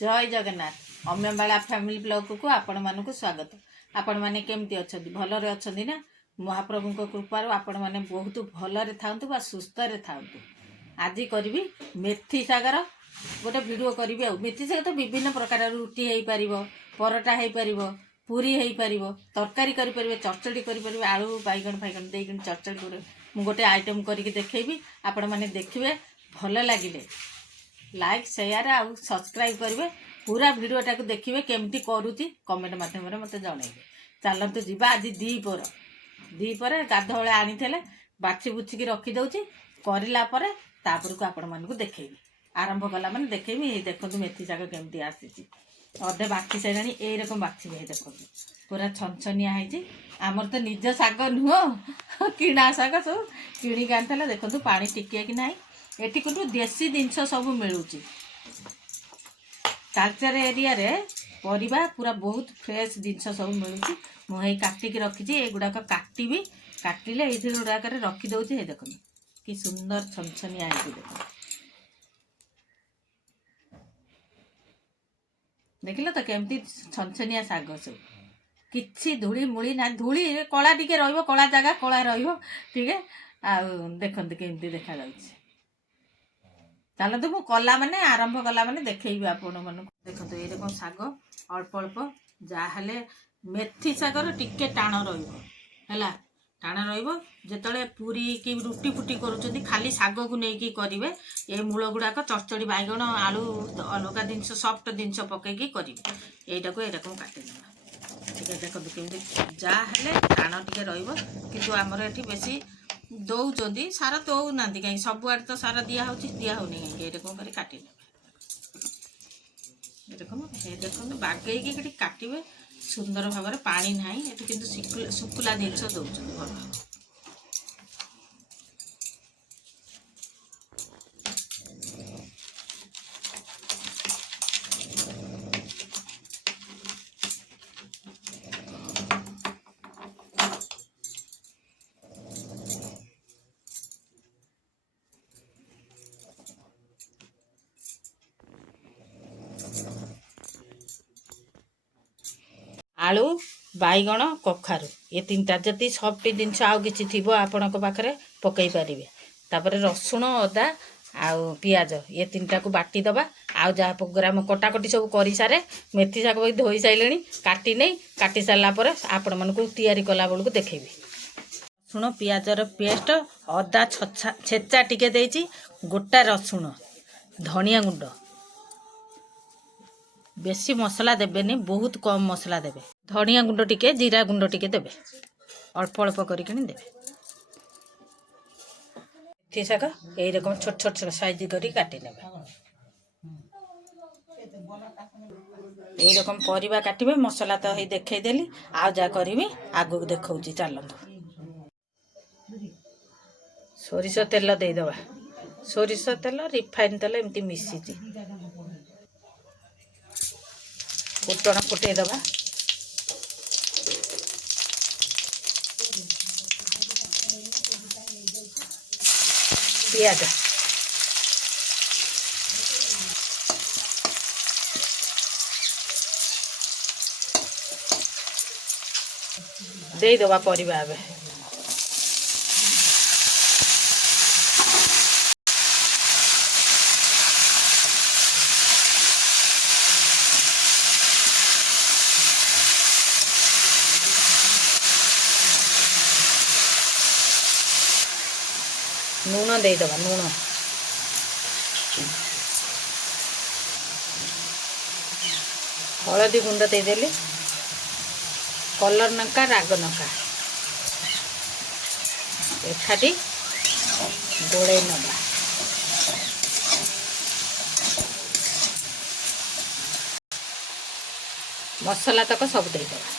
जय Jagannath अम्यबाला family blog को आपण मानक स्वागत। आपण माने केमती अछंती भलरे अछंती ना महाप्रभु को कृपार आपण माने बहुत भलरे थांतु बा सुस्थ रे थांतु। आज करी मेथी सागर गोटे वीडियो करी आ मेथी सागर तो विभिन्न प्रकार रुटी हो पार परोटा हो पार पूरी हो पार तरकारी करि परिबे चरचड़ी करि परिबे आलू बैगन फैगन देकिन चरचड़ी कर मु गोटे आइटम करके देखैबी आपण माने देखिबे भल लागिले लाइक शेयर आ सब्सक्राइब करेंगे पूरा वीडियोटा को देखिए केमती करुँची कमेंट मध्यम मत जनइबे। चलतु जी आज दीपर गाधोले आनी बाछी बुछिकी रखीदे करला को आपण मानक देखी आरंभ कला मैंने देखी देखो मेथी शाग केमती आसी अधे बाछी सारा यही रकम बाछी देखो पूरा छनछनिया है आमर तो निज शाग नुह किणा शाग सब किणिक आनी देखो पानी टिकिया कि ना एटी किंतु देसी जिनस सब मिलूँ कल्चर एरिया रे परिबा पूरा बहुत फ्रेश जिनस सब मिलूँ मुझे काटिकी रखी एगुड़ाक काटि काटिले ये गुड़ाक रखीदे हे देख कि सुंदर छनछनिया है देख देखिल तो केमती छनछनिया शाग सब किसी धूली मूली ना धूली कला टिके कला जगह कला रे देखते केमती देखा जाउछि। चलते मु कला माने आरंभ कला माने देखी आपण मन देखो ये रकम शाग अल्प अल्प जहाँले मेथी शागर टिके टाण रहा टाण रतले पूरी कि रुटी फुटी करुँच खाली शाग को लेकिन करेंगे ये मूल गुड़ाक चरचड़ी बैगण आलू अलग जिनस सफ्ट जिनस पकईकी करेंगे यहीटा को यकम काटिदेवा देखो केमती जहाँले टाण टिके रु आमर ये बेसी दौरान सार दौना कहीं सबुआड़े तो सार दिया होनी कहीं ये कौन कर काटे देखो बागेकी काटे सुंदर भाव पानी ना ये कि शुक्ला जिनस दौरान भल आलू बैगण कखारू ये तीनटा जति सफ्ट जिनस आउ कि थी आपण पाखे पकई पारे तापर रसुण अदा आउ पियाज ये तीनटा को बाटी दबा आउ जहाँ प्रोग्राम कटाकटी सब कर सारे मेथी शाग धोई सारे काटी नहीं काटी सारापर आपण मन को तैयारी कला बेलू देखेबी रसुण पियाजर पेस्ट अदा छेचा टिके देइछि गोटा रसुण धनिया गुंड बेसी मसला देबेनी बहुत कम मसला देबे धनिया गुंड टिके जीरा गुंड टिके देबे अल्प अल्प करके देबे मेथी शाग यही रकम छोट छोट साइज करी काटी नेबे यही रकम परिबा काटिबे मसला तो हे देखै देली आ जा करबी आगु देखौची चलंतु सोरिष तेल दे दबा सोरिष तेल रिफाइन तेल एमती मिसिची फुटण फुटे दबा पियाज दे दबा परिबा एबे नून दे दबा नून हलदी गुंड देदेली कलर नंका राग नंका एकाठी गोड़े नवा मसला तक सब देदेबा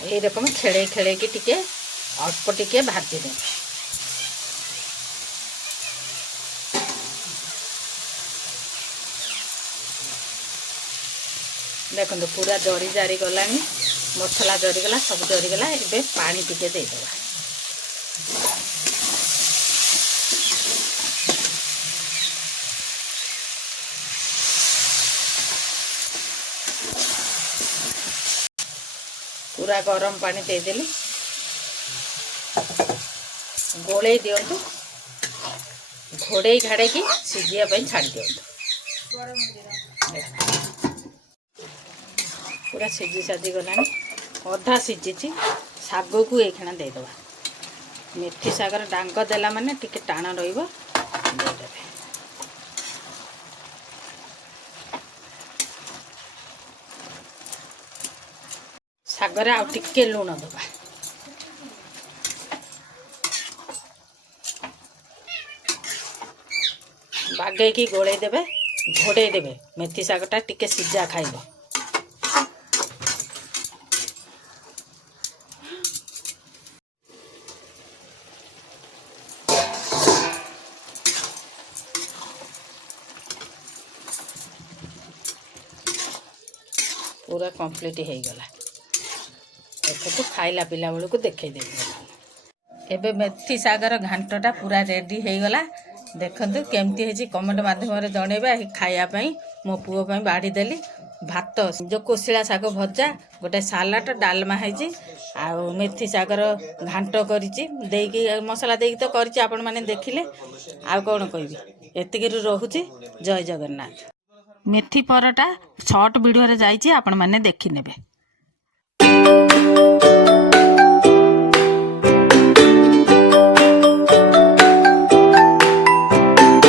ये रकम खेले खेले की टिके अल्प टिके भाजी दे देखो पूरा जरी जारी गलानी मसला जरीगला सब जरीगला ए पानी टिके देदेबा पूरा गरम पानी देदेली गोले दिंतु घोड़े घाड़े की सीझापी छाड़ दिंतु पूरा सीझी साझी गलानी अधा सीझी शाग को ये देदेबा मेथी शागर डांग देला माने टिके टाण रहिबो देदेबे शागरे आ टिके लूण दबा बागे की गोले देबे घोड़े देबे मेथी शागटा टिके सीझा खाइबो पूरा कंप्लीट हो गला देखो खाइला पिला बेलू को देखे देबे एबे मेथी सागर घांटटा पूरा रेडी हो गला देखंतु केमती है कमेंट माध्यम जनइबा खाया मो पुओ बाढ़ी देली भात जो कोशिला शाग भजा गोटे सालाड डालमा है आउ मेथी सागर घांट करी मसला देकी तो करी आपण माने देखिले आउ कौन कहबी एतिकी रोहुची जय जगन्नाथ मेथी परटा शॉर्ट वीडियो रे जाइए आपण माने देखि नेबे।